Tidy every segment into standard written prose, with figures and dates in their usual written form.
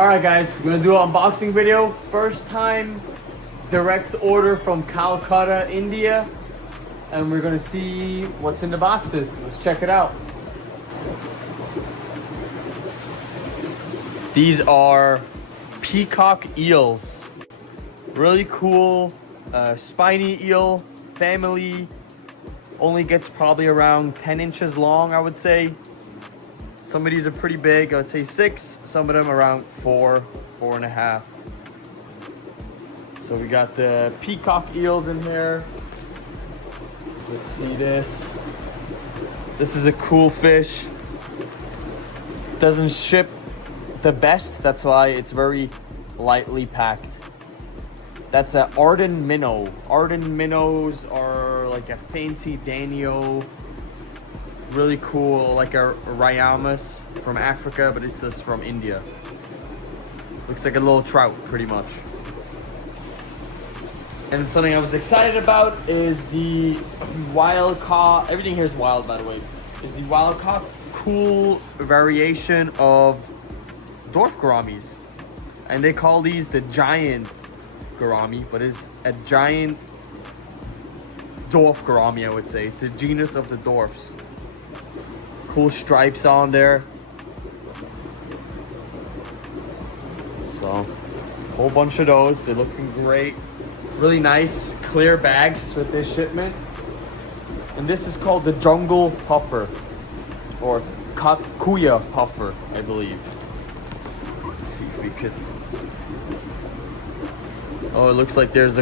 Alright guys, we're gonna do an unboxing video. First time direct order from Calcutta, India. And we're gonna see what's in the boxes. Let's check it out. These are peacock eels. Really cool, spiny eel, family. Only gets probably around 10 inches long, I would say. Some of these are pretty big, I'd say 6. Some of them around 4, 4.5. So we got the peacock eels in here. Let's see this. This is a cool fish. Doesn't ship the best, that's why it's very lightly packed. That's an Arden minnow. Arden minnows are like a fancy Danio. Really cool, like a Ryamus from Africa, but it's just from India. Looks like a little trout, pretty much. And something I was excited about is the wild caught, everything here is wild by the way, is the wild caught cool variation of dwarf gouramis. And they call these the giant gourami, but it's a giant dwarf gourami, I would say. It's a genus of the dwarfs. Cool stripes on there. So, a whole bunch of those. They're looking great. Really nice, clear bags with this shipment. And this is called the jungle puffer, or Kakuya puffer, I believe. Let's see if we could. Oh, it looks like there's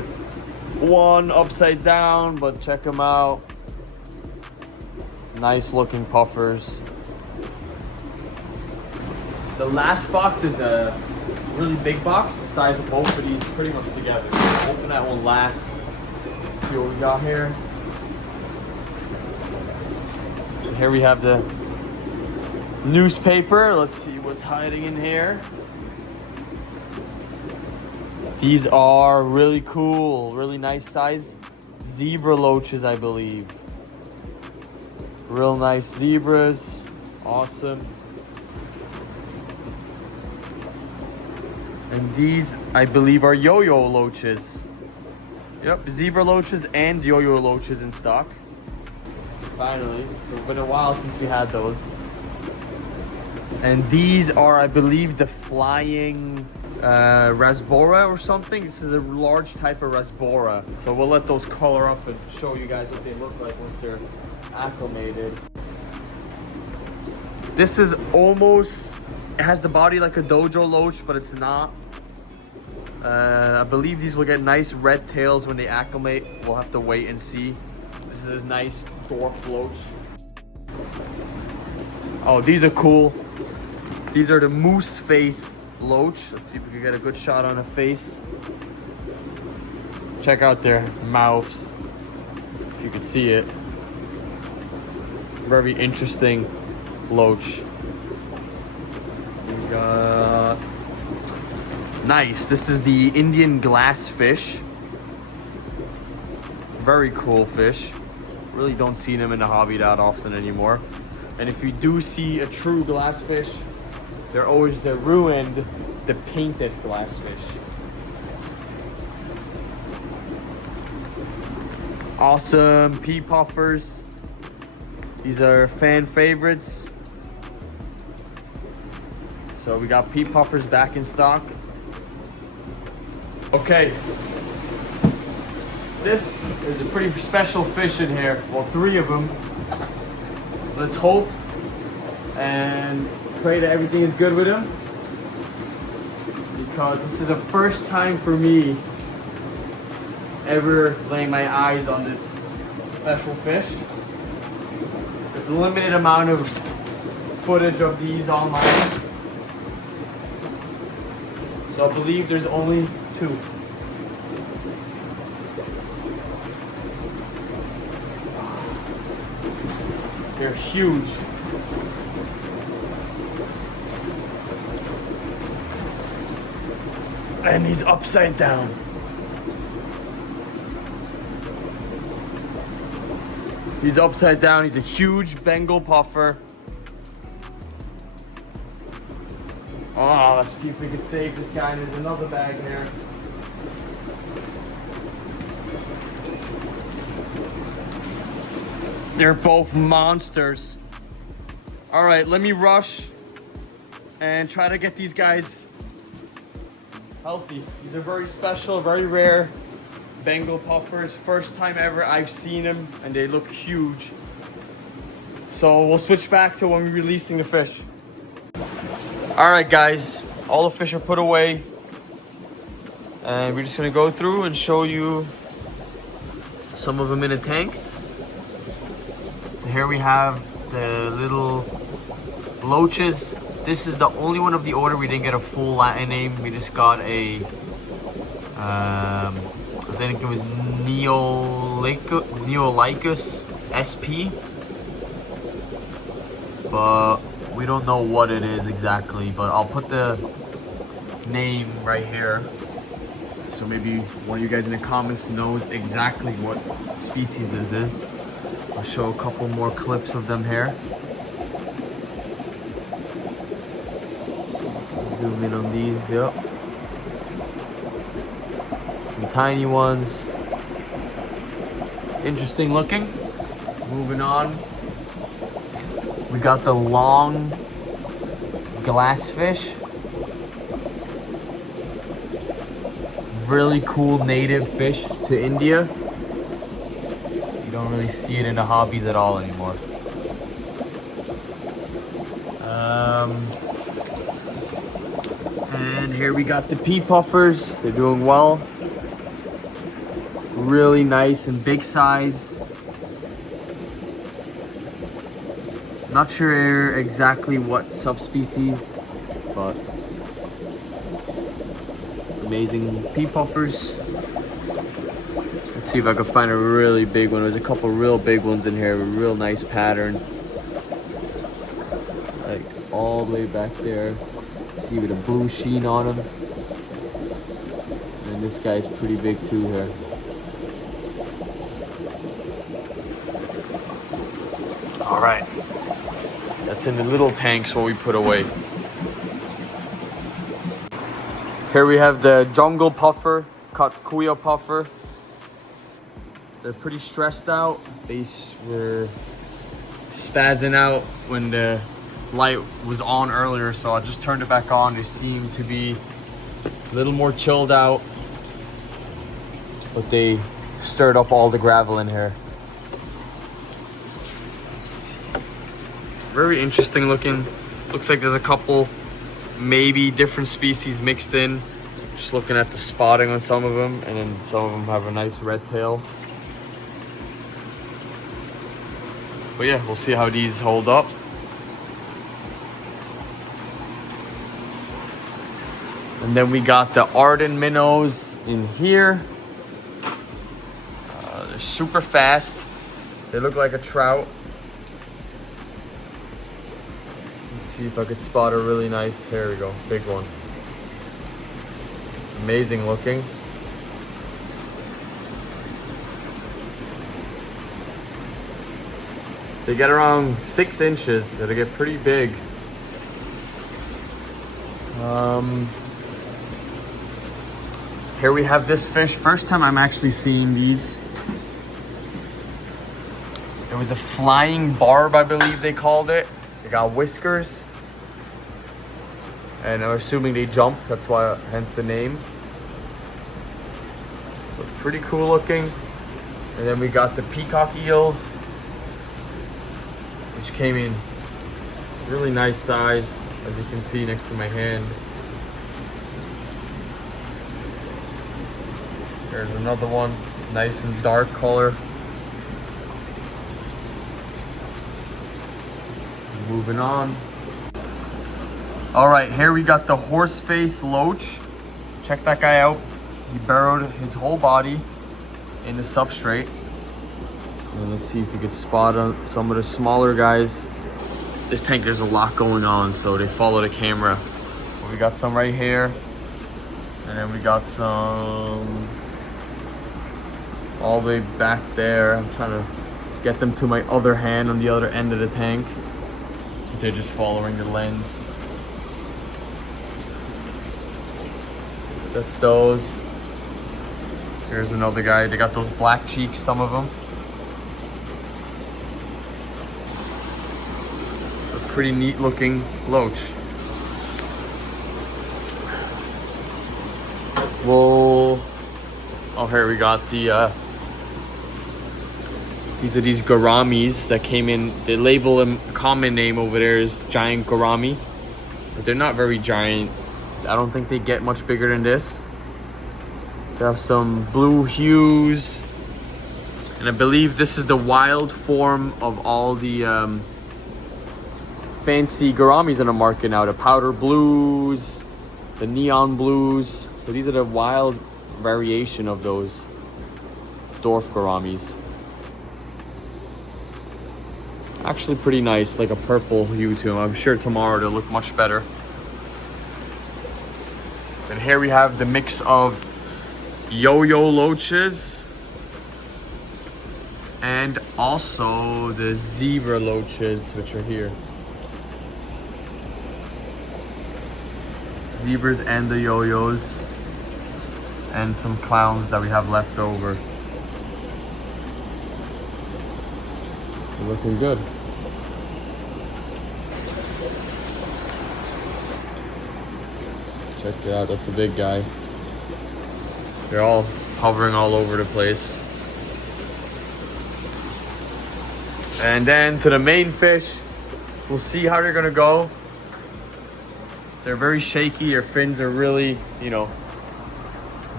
one upside down, but check them out. Nice looking puffers. The last box is a really big box, the size of both of these pretty much together. So open that one last. See what we got here. So here we have the newspaper. Let's see what's hiding in here. These are really cool, really nice size zebra loaches, I believe. Real nice zebras, awesome. And these, I believe, are yo-yo loaches. Yep, zebra loaches and yo-yo loaches in stock. Finally, so it's been a while since we had those. And these are, I believe, the flying rasbora or something. This is a large type of rasbora. So we'll let those color up and show you guys what they look like once they're acclimated. This is almost, it has the body like a dojo loach, but it's not. I believe these will get nice red tails when they acclimate. We'll have to wait and see. This is a nice dwarf loach. Oh, these are cool. These are the moose face loach. Let's see if we can get a good shot on the face. Check out their mouths, if you can see it. Very interesting loach. We got nice. This is the Indian glassfish. Very cool fish. Really don't see them in the hobby that often anymore. And if you do see a true glassfish, they're always the ruined, the painted glassfish. Awesome pea puffers. These are fan favorites. So we got pea puffers back in stock. Okay. This is a pretty special fish in here. Well, 3 of them. Let's hope and pray that everything is good with him. Because this is the first time for me ever laying my eyes on this special fish. There's a limited amount of footage of these online. So I believe there's only 2. They're huge. And he's upside down. He's upside down. He's a huge Bengal puffer. Oh, let's see if we can save this guy. There's another bag there. They're both monsters. All right, let me rush and try to get these guys healthy. These are very special, very rare Bengal puffers. First time ever I've seen them, and they look huge. So we'll switch back to when we're releasing the fish. All right, guys, all the fish are put away, and we're just gonna go through and show you some of them in the tanks. So here we have the little loaches. This is the only one of the order we didn't get a full Latin name. We just got a, I think it was Neolycus SP, but we don't know what it is exactly. But I'll put the name right here, so maybe one of you guys in the comments knows exactly what species this is. I'll show a couple more clips of them here. Zoom in on these, yep. Some tiny ones. Interesting looking. Moving on. We got the long glassfish. Really cool native fish to India. You don't really see it in the hobbies at all anymore. And here we got the pea puffers. They're doing well. Really nice and big size. Not sure exactly what subspecies, but amazing pea puffers. Let's see if I can find a really big one. There's a couple real big ones in here with a real nice pattern. Like all the way back there. See with a blue sheen on him. And this guy's pretty big too here. All right. That's in the little tanks what we put away. Here we have the jungle puffer, Kuya puffer. They're pretty stressed out. They were spazzing out when the light was on earlier, so I just turned it back on. They seem to be a little more chilled out, but they stirred up all the gravel in here. Very interesting looking. Looks like there's a couple maybe different species mixed in. Just looking at the spotting on some of them, and then some of them have a nice red tail. But yeah, we'll see how these hold up. And then we got the Arden minnows in here. They're super fast. They look like a trout. Let's see if I could spot a really nice, here we go, big one. Amazing looking. They get around 6 inches, so they get pretty big. Here we have this fish. First time I'm actually seeing these. It was a flying barb, I believe they called it. They got whiskers. And I'm assuming they jump, that's why, hence the name. But pretty cool looking. And then we got the peacock eels, which came in really nice size, as you can see next to my hand. There's another one, nice and dark color. Moving on. All right, here we got the horseface loach. Check that guy out. He burrowed his whole body in the substrate. And let's see if we could spot some of the smaller guys. This tank, there's a lot going on, so they follow the camera. But we got some right here. And then we got some all the way back there. I'm trying to get them to my other hand on the other end of the tank. They're just following the lens. That's those. Here's another guy. They got those black cheeks, some of them. A pretty neat looking loach. Well, oh, here we got the, these are these gouramis that came in. They label them, common name over there is giant gourami, but they're not very giant. I don't think they get much bigger than this. They have some blue hues, and I believe this is the wild form of all the fancy gouramis on the market now. The powder blues, the neon blues. So these are the wild variation of those dwarf gouramis. Actually pretty nice, like a purple hue to them. I'm sure tomorrow they'll look much better. And here we have the mix of yo-yo loaches and also the zebra loaches, which are here. Zebras and the yo-yos, and some clowns that we have left over. Looking good. Check it out, that's a big guy. They're all hovering all over the place. And then to the main fish, we'll see how they're gonna go. They're very shaky, their fins are really, you know,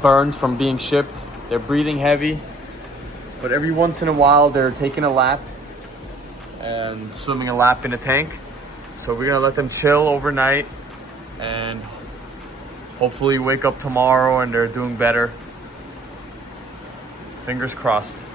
burned from being shipped. They're breathing heavy, but every once in a while they're taking a lap and swimming a lap in a tank. So we're gonna let them chill overnight and hopefully wake up tomorrow and they're doing better. Fingers crossed.